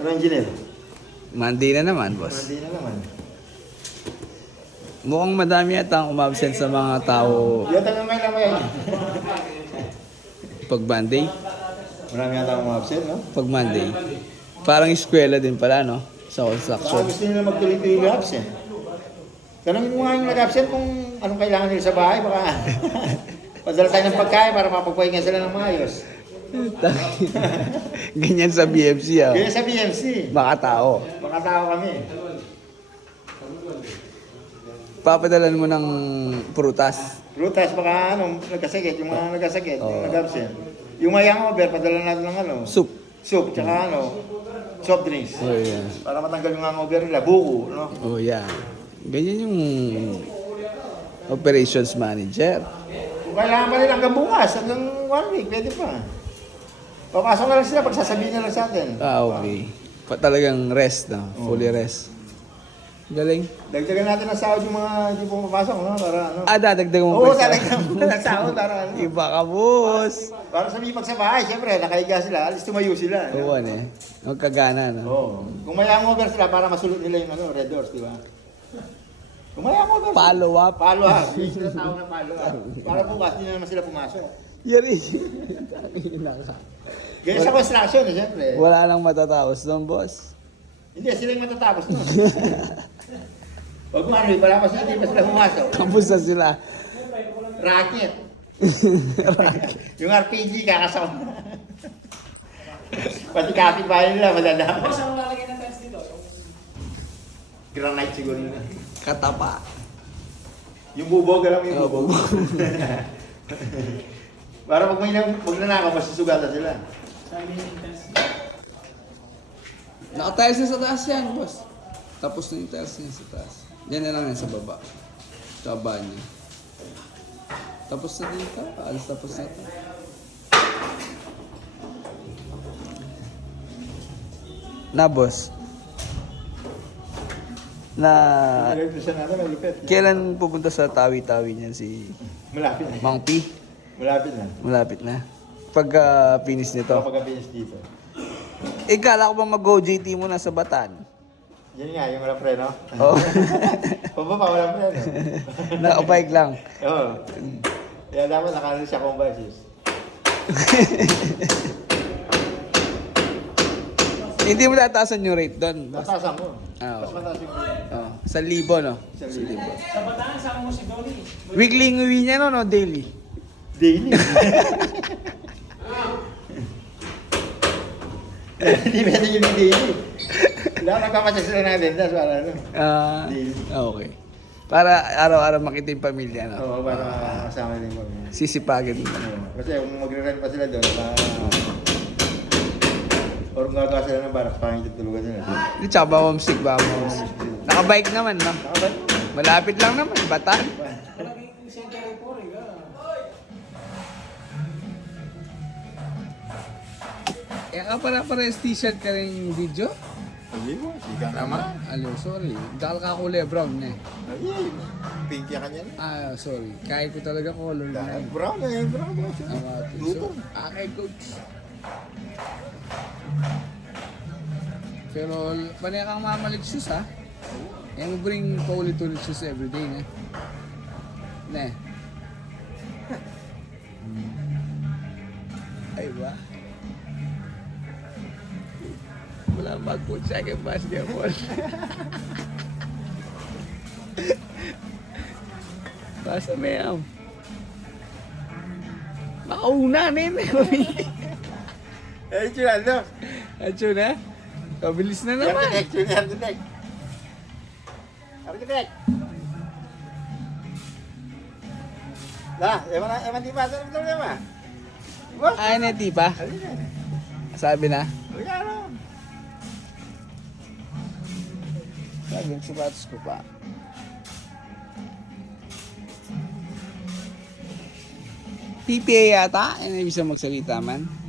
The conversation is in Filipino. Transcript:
Ano engineer? Monday na naman, boss. Hindi na naman. Mukhang madami yata ang umabsent sa mga tao Yata naman naman. pag Monday. Marami yata akong absent, no? Pag Monday. Parang eskwela din pala, no? Sa Baka construction. gusto nila magtuloy-tuloy yung absent. Tanongin mo nga yung nag-absent kung anong kailangan nila sa bahay. Baka padala tayo ng pagkain para mapagpahinga sila ng maayos. Ganyan sa BMC, ah. Kaya sa BMC, Baka tao. baka tao kami. Papadalan mo ng prutas. Prutas, baka ano, nagkasakit, yung mga nagkasakit, yung nag-absent. Yung may hangover, padala natin ng ano, Soup. soup, tsaka ano, soft drinks. Oh, yeah. Para matanggal yung hangover nila, buko, no? Oh, yeah. Ganyan yung operations manager. Kung kailangan pa nila hanggang bukas, hanggang 1 week, pwede pa. Papasok na lang sila, pagsasabihin na lang sa atin. Ah, okay. Talagang rest, no? Fully rest. Galing. Dagdagan natin ang sahod yung mga hindi pumapasok, no? Para ano. Ah, dadagdag mo Oo, pa isa. dadagdagan mo na ang sahod para ano. Iba ka, boss. Para sumipag sa bahay, syempre, nakahiga sila, alis tumayo sila. Oo, eh. Magkagana, no? Oo. Kung may hangover sila, para masulot nila yung ano, red doors, di ba? Kung may hangover, Follow up. follow up. Yung sila tao na follow up. Para bukas, hindi na naman sila pumasok. Yari. Tangina ka. Ganyan sa construction, eh, syempre. Wala nang matatapos doon, boss. Hindi, sila yung matatapos nun. Pag ano, wala pa sila, hindi pa sila pumasok. Kamusta sila? Racket. Yung RPG, kakasama. Pati kapitbahay nila, madadama. Boss, ano lalagay ng tiles dito? Granite siguro nila. Katapa. Yung bubog, alam mo yung Oo, bubog. Para pag may magnanakaw, masusugatan sila. Sabi yung tiles. Naka-tiles na sa taas yan, boss. Tapos na yung tiles niya sa taas. Yan na lang yan sa baba. Sa banyo. Tapos na dito. Alis tapos na ito. Na, boss. Na... Electrician natin, malupit. Kailan pupunta sa tawi-tawi niyan si Malapit na. Mang P? Malapit na. Malapit na. Pagka finish nito. Pagka-finish dito. Kala ko bang mag-OJT muna sa Batan? Yan nga, yung walang preno. Oo. Pababa, walang preno. Nakapike lang. Oo. Kaya dapat nakaroon siya kung basis. Hindi mo tataasan yung rate doon. Matasan mo. Ah, Mas oo. mataas yung Oh, 1,000, no? 1,000. 1,000. Sa Bataan, sama mo si Dolly. Weekly yung uwi niya, no? Daily. daily. Hindi pwede yung daily. Kailangan nagpapacheck sila ng attendance para ano. Daily. Okay. Para araw-araw makita yung pamilya, no? Oo, para kasama din mo. Sisipagin mo. Kasi kung magre-rent pa sila doon, or gagawa sila ng barak, parang tutulugan nila. Hindi, tsaka ba homesick ba? Homesick. Nakabike naman, no? Nakabay? Malapit lang naman, Batan. Talagang secondary po rin. Kaya ka para t-shirt ka rin video? Hindi mo, sika naman. Alo, sorry. Dahil ka kulay brown, eh. Ay, pink yan kanya. Ah, sorry. Kahit ko talaga color na yun. Brown eh, brown. So, kay coach. Pero, panay kang mamalig shoes, ha? Yan mo bring paulit-ulit shoes everyday, ne? Ne? Ay ba? Wala mag-coach sa akin basketball. Basta mayam. Makauna na yun. Eh, Chiraldo. Acho na? Kabilis na naman. Architect. Architect. Lah, eman di pasar betul ya, Ma? Bos. Ay, na pa. Sabi na. Ano? Sabi yung sapatos ko pa. PPA yata? Ano ibig sabihin magsalita man?